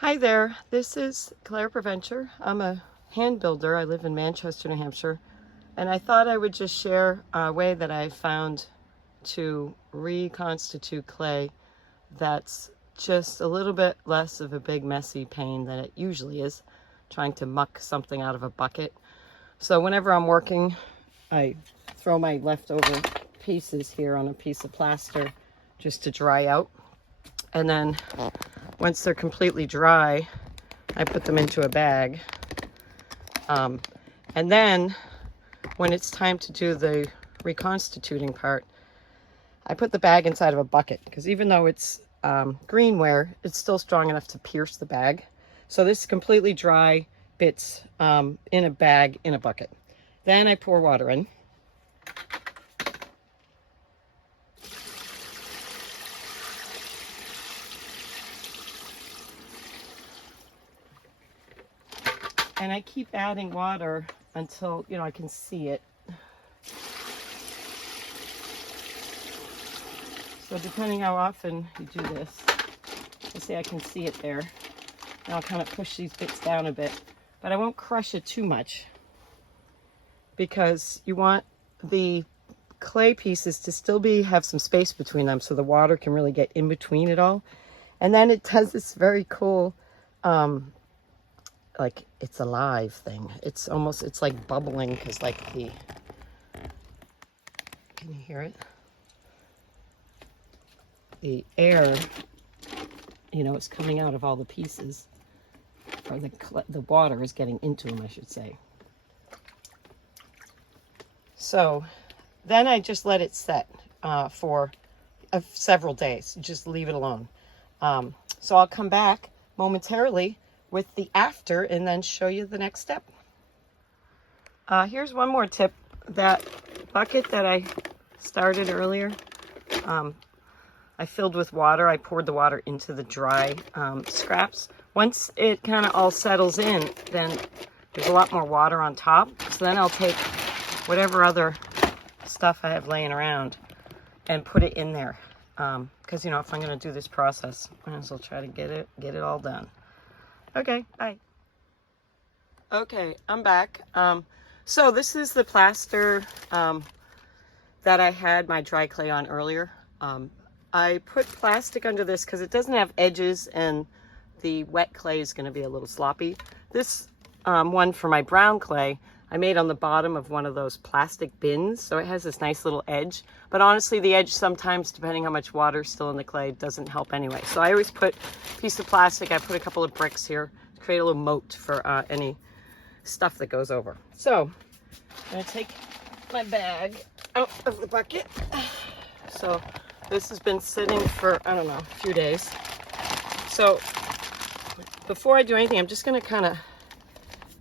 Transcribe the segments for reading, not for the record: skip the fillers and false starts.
Hi there, this is Claire Provencher. I'm a hand builder. I live in Manchester, New Hampshire, and I thought I would just share a way that I found to reconstitute clay that's just a little bit less of a big messy pain than it usually is, trying to muck something out of a bucket. So whenever I'm working, I throw my leftover pieces here on a piece of plaster just to dry out, and then once they're completely dry, I put them into a bag. And then when it's time to do the reconstituting part, I put the bag inside of a bucket because even though it's greenware, it's still strong enough to pierce the bag. So this is completely dry bits in a bag in a bucket. Then I pour water in. And I keep adding water until, I can see it. So depending how often you do this, you see I can see it there. And I'll kind of push these bits down a bit, but I won't crush it too much because you want the clay pieces to still have some space between them so the water can really get in between it all. And then it does this very cool, like it's alive thing. It's like bubbling because like can you hear it? The air, is coming out of all the pieces, or the water is getting into them, I should say. So then I just let it set for several days. Just leave it alone. So I'll come back momentarily with the after and then show you the next step. Here's one more tip. That bucket that I started earlier, I filled with water. I poured the water into the dry scraps. Once it kind of all settles in, then there's a lot more water on top. So then I'll take whatever other stuff I have laying around and put it in there. Because, if I'm going to do this process, I might as well try to get it all done. Okay, bye. Okay, I'm back. So this is the plaster that I had my dry clay on earlier. I put plastic under this because it doesn't have edges and the wet clay is going to be a little sloppy. This one for my brown clay, I made on the bottom of one of those plastic bins, so it has this nice little edge. But honestly, the edge sometimes, depending how much water is still in the clay, doesn't help anyway. So I always put a piece of plastic. I put a couple of bricks here to create a little moat for any stuff that goes over. So I'm going to take my bag out of the bucket. So this has been sitting for, I don't know, a few days. So before I do anything, I'm just going to kind of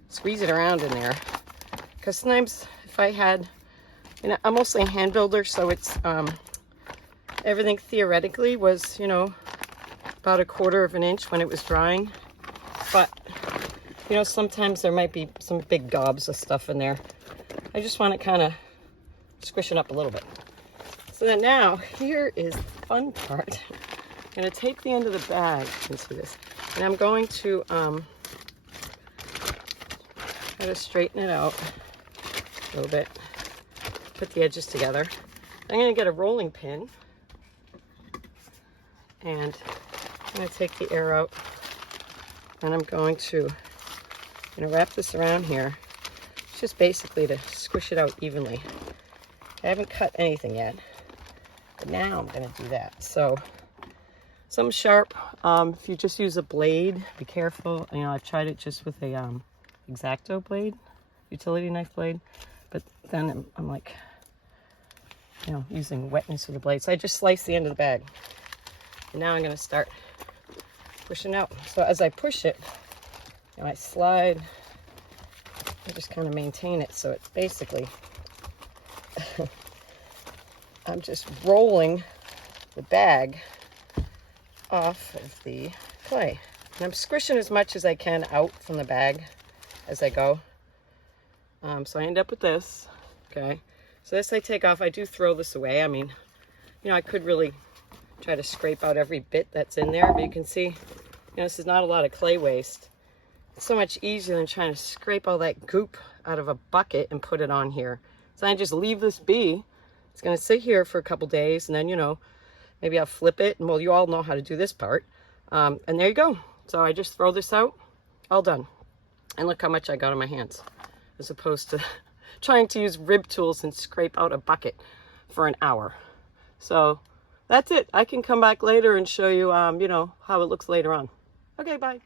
squeeze it around in there. Because sometimes if I had, I'm mostly a hand builder, so it's, everything theoretically was, about 1/4 of an inch when it was drying. But, sometimes there might be some big gobs of stuff in there. I just want to kind of squish it up a little bit. So then now, here is the fun part. I'm going to take the end of the bag, you can see this, and I'm going to try to straighten it out a little bit, put the edges together. I'm going to get a rolling pin, and I'm going to take the air out, and I'm going to wrap this around here. It's just basically to squish it out evenly. I haven't cut anything yet, but now I'm going to do that. So some sharp, if you just use a blade, be careful. I've tried it just with a X-Acto blade, utility knife blade, but then I'm like, using wetness of the blade. So I just slice the end of the bag. And now I'm going to start pushing out. So as I push it, I slide, I just kind of maintain it. So it's basically, I'm just rolling the bag off of the clay. And I'm squishing as much as I can out from the bag as I go. So I end up with this, okay? So this I take off. I do throw this away. I mean, I could really try to scrape out every bit that's in there, but you can see, this is not a lot of clay waste. It's so much easier than trying to scrape all that goop out of a bucket and put it on here. So I just leave this be. It's going to sit here for a couple days, and then, maybe I'll flip it, and well, you all know how to do this part. And there you go. So I just throw this out, all done. And look how much I got on my hands, as opposed to trying to use rib tools and scrape out a bucket for an hour. So that's it. I can come back later and show you, how it looks later on. Okay, bye.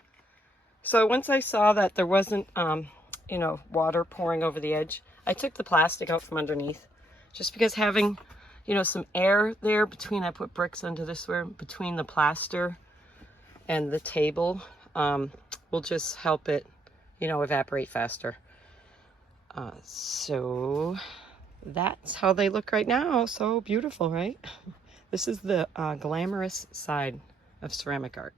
So once I saw that there wasn't, water pouring over the edge, I took the plastic out from underneath, just because having, some air there between, I put bricks under this room, between the plaster and the table, will just help it, evaporate faster. So that's how they look right now. So beautiful, right? This is the glamorous side of ceramic art.